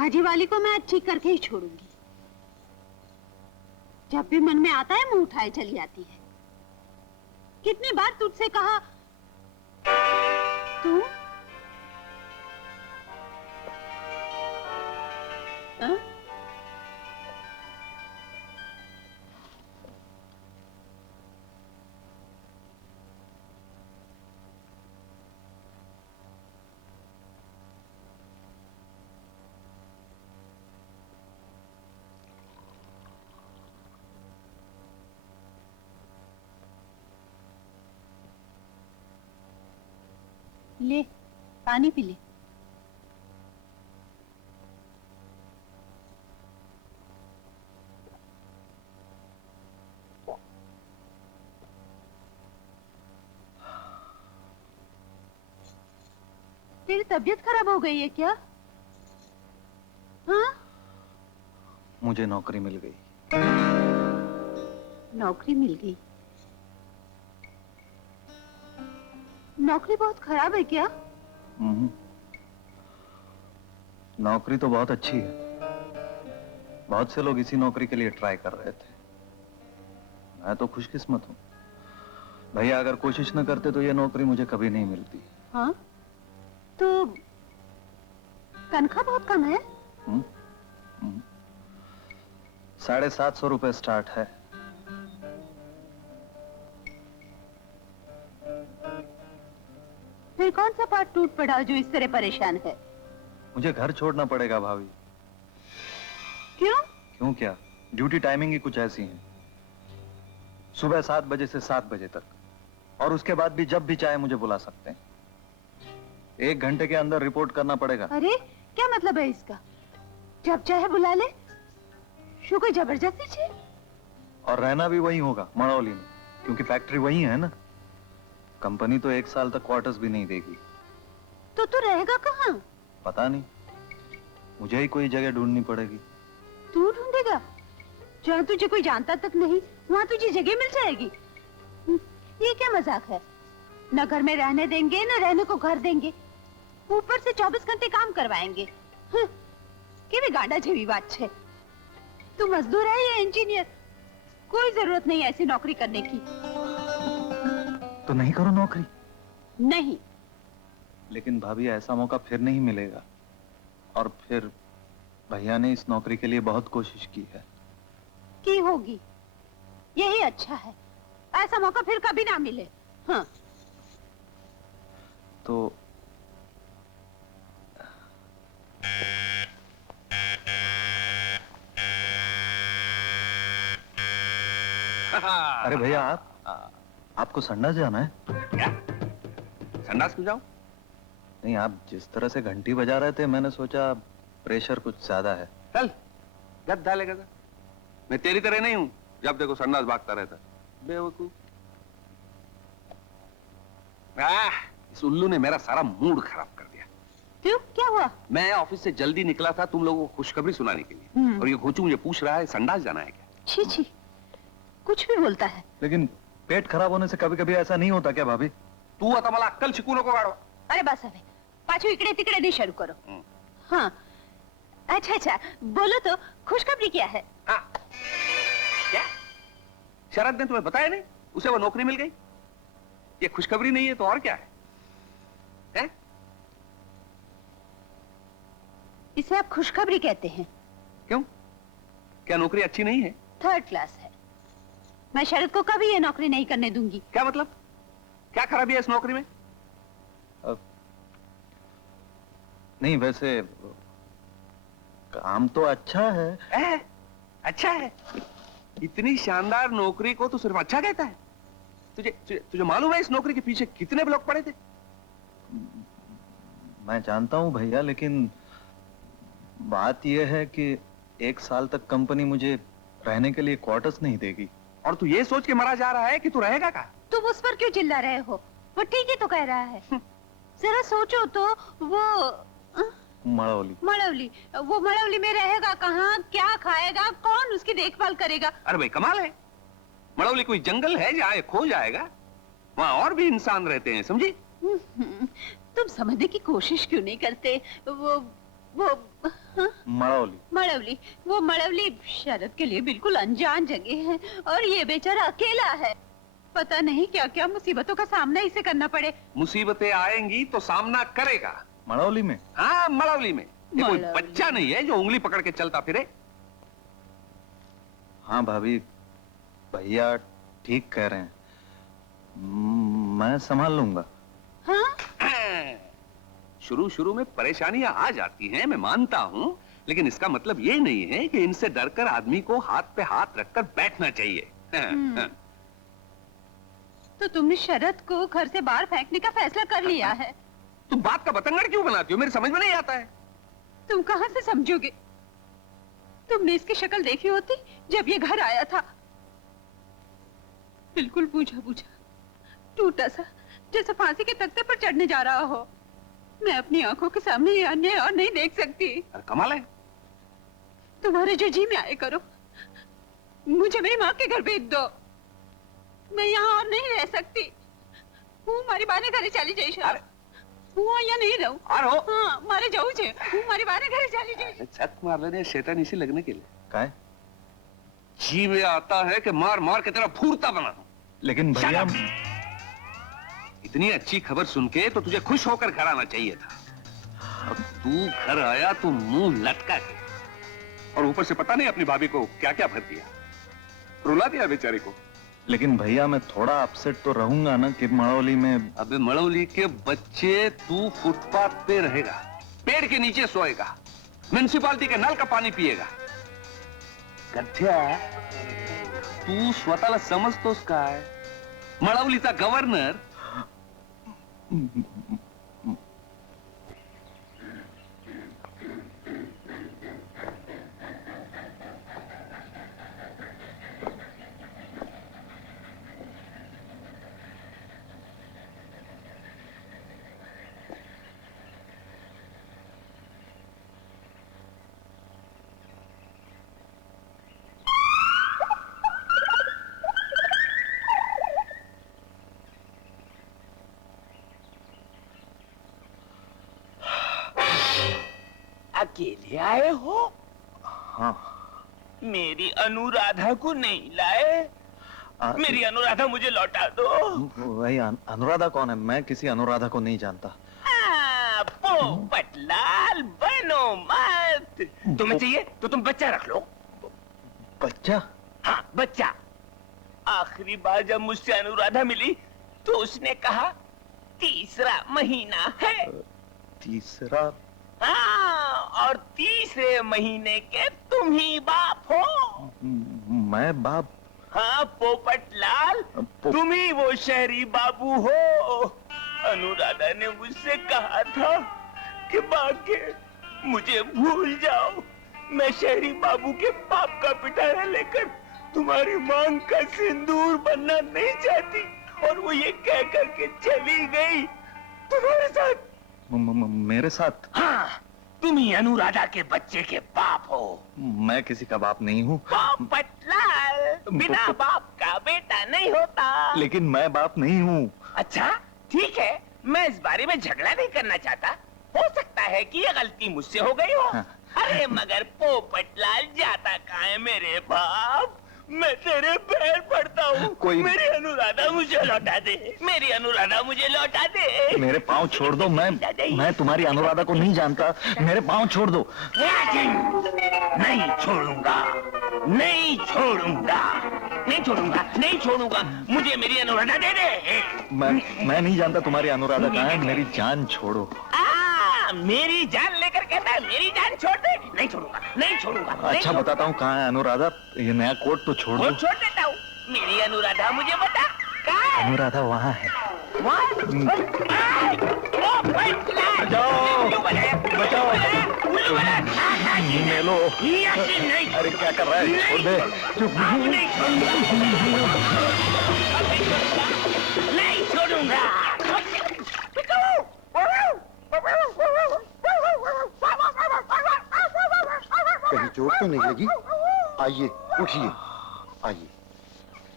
भाजी वाली को मैं ठीक करके ही छोड़ूंगी। जब भी मन में आता है मुंह उठाए चली आती है। कितनी बार तुझसे कहा तू हाँ? ले पानी पी ले। तेरी तबीयत खराब हो गई है क्या? हाँ? मुझे नौकरी मिल गई। नौकरी मिल गई? नौकरी बहुत खराब है क्या? नौकरी तो बहुत अच्छी है। बहुत से लोग इसी नौकरी के लिए ट्राई कर रहे थे। मैं तो खुशकिस्मत हूँ। भैया अगर कोशिश न करते तो ये नौकरी मुझे कभी नहीं मिलती। हाँ? तो तनख्वाह बहुत कम है। 750 रुपए स्टार्ट है। फिर कौन सा पार्ट टूट पड़ा जो इस तरह परेशान है? मुझे घर छोड़ना पड़ेगा भाभी। क्यों? क्यों क्या, ड्यूटी टाइमिंग ही कुछ ऐसी है। सुबह 7 बजे से 7 बजे तक, और उसके बाद भी जब भी चाहे मुझे बुला सकते हैं। 1 घंटे के अंदर रिपोर्ट करना पड़ेगा। अरे क्या मतलब है इसका? जब चाहे बुला ले? शो कोई जबरदस्ती छे? और रहना भी वही होगा, मड़ौली में, क्योंकि फैक्ट्री वही है ना। कंपनी तो 1 साल तक क्वार्टर्स भी नहीं देगी। तो तू रहेगा कहाँ? पता नहीं, मुझे ही कोई जगह ढूंढनी पड़ेगी। तू ढूंढेगा? जहाँ तुझे कोई जानता तक नहीं, वहाँ तुझे जगह मिल जाएगी। ये क्या मजाक है? न घर में रहने देंगे, न रहने को घर देंगे, ऊपर से 24 घंटे काम करवाएंगे। कि भी गांडा जेवी बात है। तू मजदूर है या इंजीनियर? कोई जरूरत नहीं ऐसी नौकरी करने की। तो नहीं करो नौकरी? नहीं। लेकिन भाभी ऐसा मौका फिर नहीं मिलेगा। और फिर भैया ने इस नौकरी के लिए बहुत कोशिश की है। की होगी, यही अच्छा है। ऐसा मौका फिर कभी ना मिले। हाँ। तो अरे भैया, आपको संडास जाना है क्या? संडास क्यों जाऊं? नहीं, आप जिस तरह से घंटी बजा रहे थे, मैंने सोचा प्रेशर कुछ ज्यादा है। चल गद डालेगा। मैं तेरी तरह नहीं हूं, जब देखो संडास भागता रहता। बेवकूफ। इस उल्लू ने मेरा सारा मूड खराब कर दिया। क्यों, क्या हुआ? मैं ऑफिस से जल्दी निकला था तुम लोगों को खुशखबरी सुनाने के लिए, और ये घोचू मुझे पूछ रहा है संडास जाना है क्या? छी छी, कुछ भी बोलता है। लेकिन पेट खराब होने से कभी कभी ऐसा नहीं होता क्या भाभी? तू आता मला अक्कल शिकू नको गाडवा। अरे बस हवे, पाछू इकडे तिकडे नहीं शुरू करो। हाँ, अच्छा अच्छा, बोलो तो, खुशखबरी क्या है? हाँ। क्या? शरद ने तुम्हें बताया नहीं? उसे वो नौकरी मिल गई। ये खुशखबरी नहीं है तो और क्या है? हैं? इसे आप खुशखबरी कहते हैं? क्यों? क्या नौकरी अच्छी नहीं है? 3rd क्लास है। मैं शरद को कभी ये नौकरी नहीं करने दूंगी। क्या मतलब? क्या खराबी है इस नौकरी में? नहीं, वैसे काम तो अच्छा है। अच्छा है? इतनी शानदार नौकरी को तू सिर्फ अच्छा कहता है? तुझे मालूम है इस नौकरी के पीछे कितने ब्लॉक पड़े थे? मैं जानता हूं भैया, लेकिन बात यह है कि 1 साल तक कंपनी मुझे रहने के लिए क्वार्टर्स नहीं देगी। और तू ये सोच के मरा जा रहा है कि तू रहेगा कहाँ? तुम उस पर क्यों चिल्ला रहे हो? वो ठीक ही तो कह रहा है। जरा सोचो तो, वो मड़ौली वो मड़ौली में रहेगा कहाँ, क्या खाएगा, कौन उसकी देखभाल करेगा? अरे भाई कमाल है। मड़ौली कोई जंगल है जहाँ ये खो जाएगा? वहाँ और भी इंसान रहते हैं, समझी? तुम समझने की कोशिश क्यों नहीं करते? वो वो हाँ? मड़ौली। मड़वली, वो मड़वली शरद के लिए बिल्कुल अनजान जगह है और ये बेचारा अकेला है। पता नहीं क्या क्या मुसीबतों का सामना इसे करना पड़े। मुसीबतें आएंगी तो सामना करेगा। मड़ौली में? हाँ, मड़ौली में। ये कोई मड़ौली। बच्चा नहीं है जो उंगली पकड़ के चलता फिरे। हाँ भाभी, भैया ठीक कह रहे हैं। मैं संभाल लूंगा। हाँ? शुरू शुरू में परेशानियां आ जाती हैं, मैं मानता हूं, लेकिन इसका मतलब ये नहीं है कि इनसे डरकर आदमी को हाथ पे हाथ रखकर बैठना चाहिए। तो तुमने शरद को घर से बाहर फेंकने का फैसला कर लिया है? तुम बात का बतंगड़ क्यों बनाती हो? मेरी समझ में नहीं आता है। तुम कहां से समझोगे? तुमने इसकी शक्ल देखी होती जब ये घर आया था। बिल्कुल बूझा बूझा, टूटा सा, जैसे फांसी के तख्ते पर चढ़ने जा रहा हो। मैं अपनी आंखों के सामने ये अन्याय और नहीं देख सकती। अरे कमाल है। तुम्हारे जो जी में आए करो। मुझे मेरी माँ के घर भेज दो। मैं यहाँ और नहीं रह सकती। हूँ मारी बाने घरे चली जाइश। अरे हूँ यहाँ नहीं रहूँ। अरे हाँ, मारे जाऊँ छे। हूँ मारी बाने घरे चली जाइश। छत मार लेने शैतान इसी लगने के लिए। क्या है? जी में आता है कि मार मार के तेरा फूरता बना दूं। लेकिन भैया, इतनी अच्छी खबर सुन के तो तुझे खुश होकर घर आना चाहिए था। अब तू घर आया तो मुंह लटका के, और ऊपर से पता नहीं अपनी भाभी को क्या क्या भर दिया, रुला दिया बेचारे को। लेकिन भैया मैं थोड़ा अपसेट तो रहूंगा ना कि मड़ौली में। अबे मड़ौली के बच्चे, तू फुटपाथ पे रहेगा, पेड़ के नीचे सोएगा, म्युनिसिपालिटी के नल का पाणी पिएगा। गध्या, तू स्वतःला समजतोस काय? मळवलीचा गव्हर्नर अकेले आए हो? हाँ। मेरी अनुराधा को नहीं लाए? मेरी अनुराधा मुझे लौटा दो। वही अनुराधा कौन है? मैं किसी अनुराधा को नहीं जानता। पोपटलाल बनो मत। तुम्हें चाहिए तो तुम बच्चा रख लो। बच्चा? हाँ, बच्चा। आखिरी बार जब मुझसे अनुराधा मिली तो उसने कहा 3रा महीना है। तीसरा? हाँ, और 3रे महीने के तुम ही बाप हो। मैं बाप? हाँ पोपटलाल, तुम ही वो शहरी बाबू हो। अनुराधा ने मुझसे कहा था कि बाके मुझे भूल जाओ। मैं शहरी बाबू के पाप का पिटारा लेकर तुम्हारी मांग का सिंदूर बनना नहीं चाहती, और वो ये कह करके चली गई तुम्हारे साथ। मेरे साथ? हाँ, तुम ही अनुराधा के बच्चे के बाप हो। मैं किसी का बाप नहीं हूँ। पोपटलाल, बिना बाप का बेटा नहीं होता। लेकिन मैं बाप नहीं हूँ। अच्छा ठीक है, मैं इस बारे में झगड़ा नहीं करना चाहता। हो सकता है कि ये गलती मुझसे हो गई हो। हाँ। अरे मगर पोपटलाल, जाता कहाँ है मेरे बाप? मैं तेरे पैर पड़ता हूँ। मेरी अनुराधा मुझे लौटा दे। मेरी अनुराधा मुझे लौटा दे। मेरे पाँव छोड़ दो। मैं तुम्हारी अनुराधा को नहीं जानता। मेरे पाँव छोड़ दो। नहीं छोड़ूंगा, नहीं छोड़ूंगा, नहीं छोड़ूंगा, नहीं छोड़ूंगा। मुझे मेरी अनुराधा दे दे। मैं नहीं जानता तुम्हारी अनुराधा कहाँ है। मेरी जान छोड़ो। मेरी जान लेकर कहता है मेरी जान छोड़ दे। नहीं छोड़ूंगा, नहीं छोड़ूंगा। अच्छा बताता हूँ कहाँ है अनुराधा। ये नया कोट तो छोड़ दो। छोड़ देता हूँ। मेरी अनुराधा मुझे बता कहाँ है? अनुराधा वहाँ है। बचाओ, ले लो। अरे क्या कर रहा है? छोड़ दे। नहीं छोड़ूंगा। कहीं चोट तो नहीं लगी? आइए, उठिए, आइए।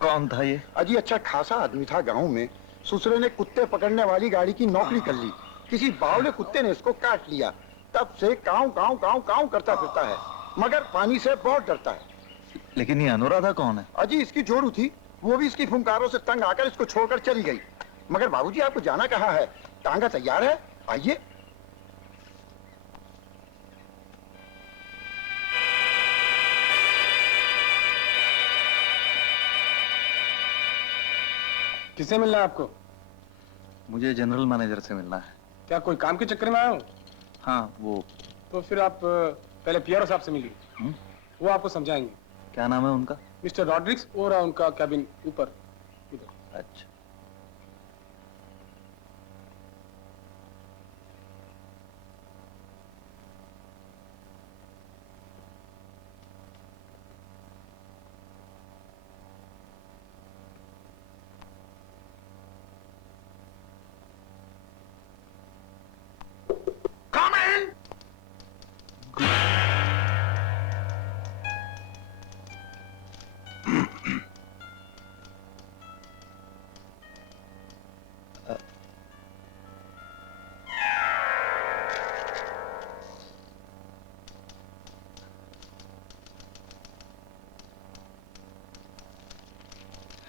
कौन था ये? अजी अच्छा खासा आदमी था गांव में। ससुरे ने कुत्ते पकड़ने वाली गाड़ी की नौकरी कर ली। किसी बावले कुत्ते ने इसको काट लिया। तब से काव काव काव काव करता फिरता है, मगर पानी से बहुत डरता है। लेकिन ये अनुराधा कौन है? अजी इसकी जोड़ू थी, वो भी इसकी फुंकारों से तंग आकर इसको छोड़कर चली गई। मगर बाबूजी आपको जाना कहाँ है? टांगा तैयार है, आइए। किससे मिलना है आपको? मुझे जनरल मैनेजर से मिलना है। क्या कोई काम के चक्कर में आए हो? हाँ, वो तो फिर आप पहले पियरो साहब से मिलिए, वो आपको समझाएंगे। क्या नाम है उनका? मिस्टर रॉड्रिक्स, और उनका कैबिन ऊपर इधर। अच्छा।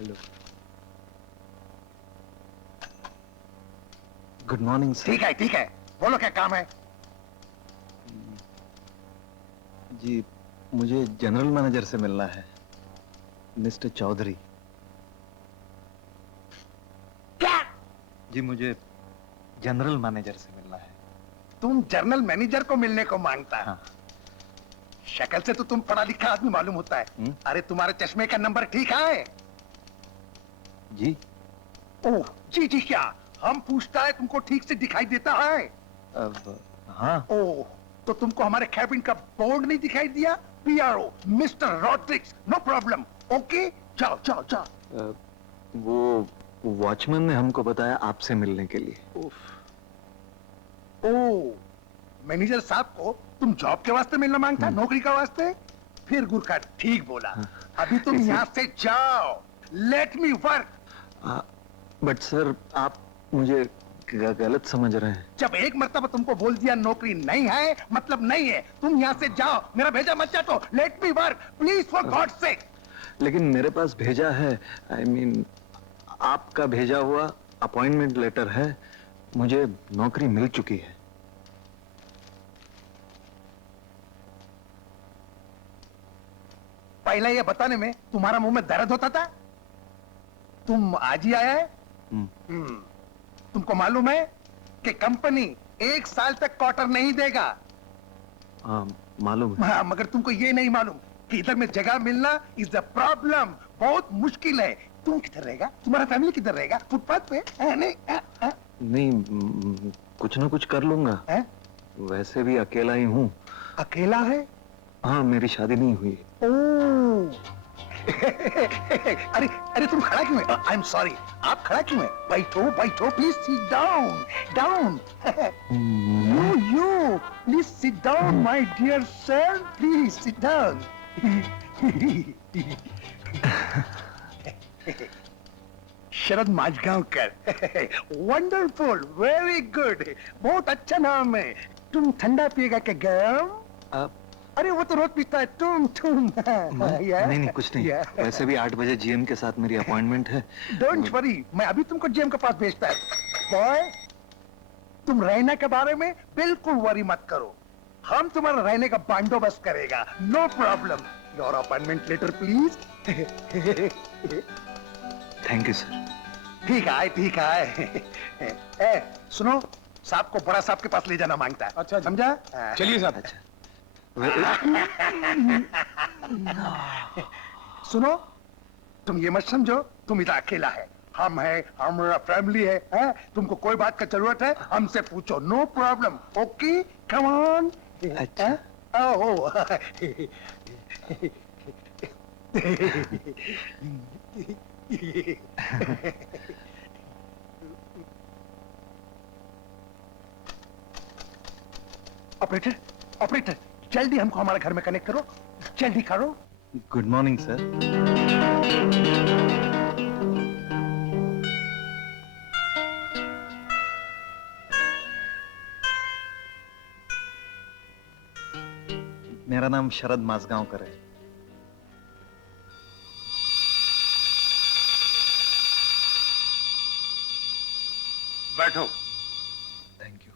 Hello, good morning sir. ठीक है, बोलो क्या काम है? जी, मुझे जनरल मैनेजर से मिलना है, मिस्टर चौधरी। क्या? जी, मुझे जनरल मैनेजर से मिलना है। तुम जनरल मैनेजर को मिलने को मांगता है? हाँ। शक्ल से तो तुम पढ़ा लिखा आदमी मालूम होता है। अरे तुम्हारे चश्मे का नंबर ठीक है? जी। ओह जी जी, क्या हम पूछता है तुमको ठीक से दिखाई देता है? अब हाँ। ओह, तो तुमको हमारे कैबिन का बोर्ड नहीं दिखाई दिया? PRO mister Rodricks, no problem, okay, जाओ जाओ जाओ। वो वॉचमैन ने हमको बताया आपसे मिलने के लिए। ओह, मैनेजर साहब को तुम जॉब के वास्ते मिलना मांगता है, नौकरी का वास्ते? फिर गुरखा ठीक बोला। अभी तुम यहाँ से जाओ, late me work. But sir, आप मुझे गलत समझ रहे हैं। जब एक मर्तबा तुमको बोल दिया नौकरी नहीं है, मतलब नहीं है, तुम यहाँ से जाओ, मेरा भेजा मत चाटो, let me work please for God sake. लेकिन मेरे पास भेजा है, आई मीन आपका भेजा हुआ अपॉइंटमेंट लेटर है, मुझे नौकरी मिल चुकी है। पहले ये बताने में तुम्हारा मुंह में दर्द होता था? तुम आज ही आया है? तुमको मालूम है कि कंपनी 1 साल तक क्वार्टर नहीं देगा? मालूम है। हाँ, मगर तुमको ये नहीं मालूम कि इधर में जगह मिलना इज अ प्रॉब्लम, बहुत मुश्किल है। तुम किधर रहेगा? तुम्हारा फैमिली किधर रहेगा? फुटपाथ पे? नहीं, कुछ ना कुछ कर लूंगा। वैसे भी अकेला ही हूँ। अकेला है? हाँ, मेरी शादी नहीं हुई। अरे अरे, तुम खड़ा क्यों है? आई एम सॉरी, आप खड़ा क्यों है? बैठो बैठो, please sit down down. You please sit down my dear sir, please sit down. Sharad Majgaonkar, wonderful, very good, बहुत अच्छा नाम है। तुम ठंडा पिएगा क्या गर्म? अरे वो तो रोज पीता है। तुम नहीं, कुछ नहीं। वैसे भी 8 बजे जीएम के साथ मेरी अपॉइंटमेंट है। डोंट वरी, मैं अभी तुमको जीएम के पास भेजता है। बॉय, तुम रहने के बारे में बिल्कुल वरी मत करो, हम तुम्हारा रहने का बंदोबस्त करेगा, no problem. Your appointment letter please. Thank you sir. ठीक है। सुनो, साहब को बड़ा साहब के पास ले जाना मांगता है। अच्छा, समझा? चलिए साहब। अच्छा। सुनो, तुम ये मत समझो तुम इधर अकेला है, हम है, हमारा फैमिली है? तुमको कोई बात का जरूरत है हमसे पूछो, no problem, okay, come on. अच्छा। ऑपरेटर, ऑपरेटर, जल्दी हमको हमारे घर में कनेक्ट करो, जल्दी करो। Good morning sir. मेरा नाम शरद माजगांवकर है। बैठो। Thank you.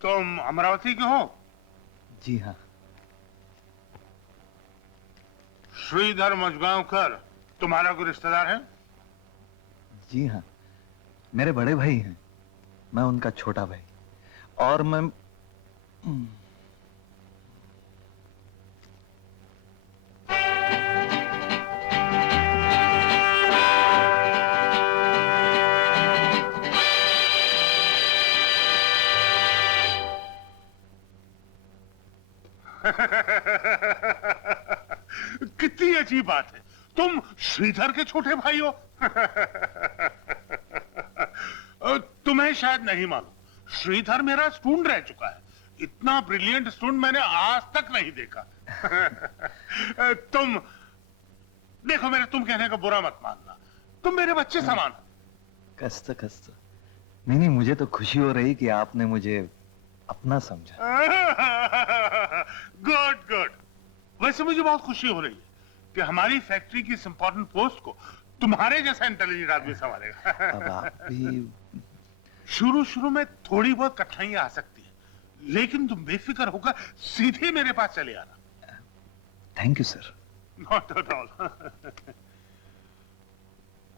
तुम अमरावती के हो? जी हाँ। श्रीधर मजगांवकर तुम्हारा कोई रिश्तेदार है? जी हाँ, मेरे बड़े भाई हैं, मैं उनका छोटा भाई। और मैं कितनी अजीब बात है, तुम श्रीधर के छोटे भाई हो। तुम्हें शायद नहीं मालूम, श्रीधर मेरा स्टूडेंट रह चुका है। इतना ब्रिलियंट स्टूडेंट मैंने आज तक नहीं देखा। तुम देखो, मेरे तुम कहने का बुरा मत मानना, तुम मेरे बच्चे समान हो। कस्त कस्त। नहीं, मुझे तो खुशी हो रही कि आपने मुझे अपना समझा। Good good. वैसे मुझे बहुत खुशी हो रही है कि हमारी फैक्ट्री की इस इंपॉर्टेंट पोस्ट को तुम्हारे जैसा इंटेलिजेंट आदमी संभालेगा। अब आप भी। शुरू शुरू में थोड़ी बहुत कठिनाइयां आ सकती है, लेकिन तुम बेफिक्र होकर सीधे मेरे पास चले आना। Thank you sir. Not at all.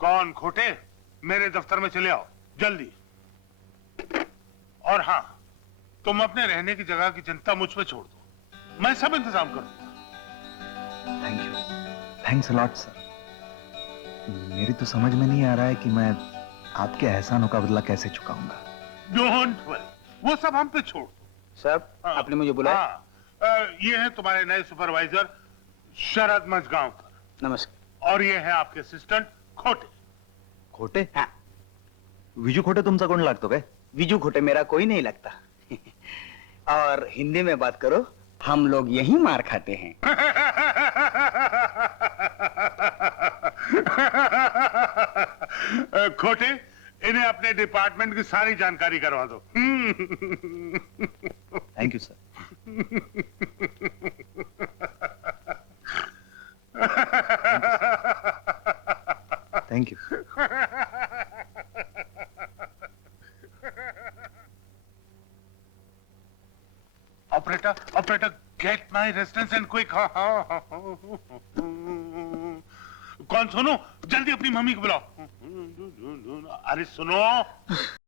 कौन खोटे, मेरे दफ्तर में चले आओ जल्दी। और हाँ, तुम अपने रहने की जगह की चिंता मुझ पे छोड़ दो, मैं सब इंतजाम करूंगा। Thank you. Thanks a lot sir. मेरी तो समझ में नहीं आ रहा है कि मैं आपके एहसानों का बदला कैसे चुकाऊंगा। डोंट वरी, वो सब हम पे छोड़ दो। साहब, आपने मुझे बुलाया? हाँ, ये है तुम्हारे नए सुपरवाइजर शरद मजगांवकर। नमस्कार। और ये है आपके असिस्टेंट खोटे। खोटे? हाँ। विजू खोटे तुमचा कोण लागतो काय? विजू खोटे मेरा कोई नहीं लगता। और हिंदी में बात करो, हम लोग यही मार खाते हैं। खोटे, इन्हें अपने डिपार्टमेंट की सारी जानकारी करवा दो। Thank you sir. Thank you. Operator, operator, gate my residence and quick. कौन? सुनो, जल्दी अपनी मम्मी को बुलाओ। अरे सुनो।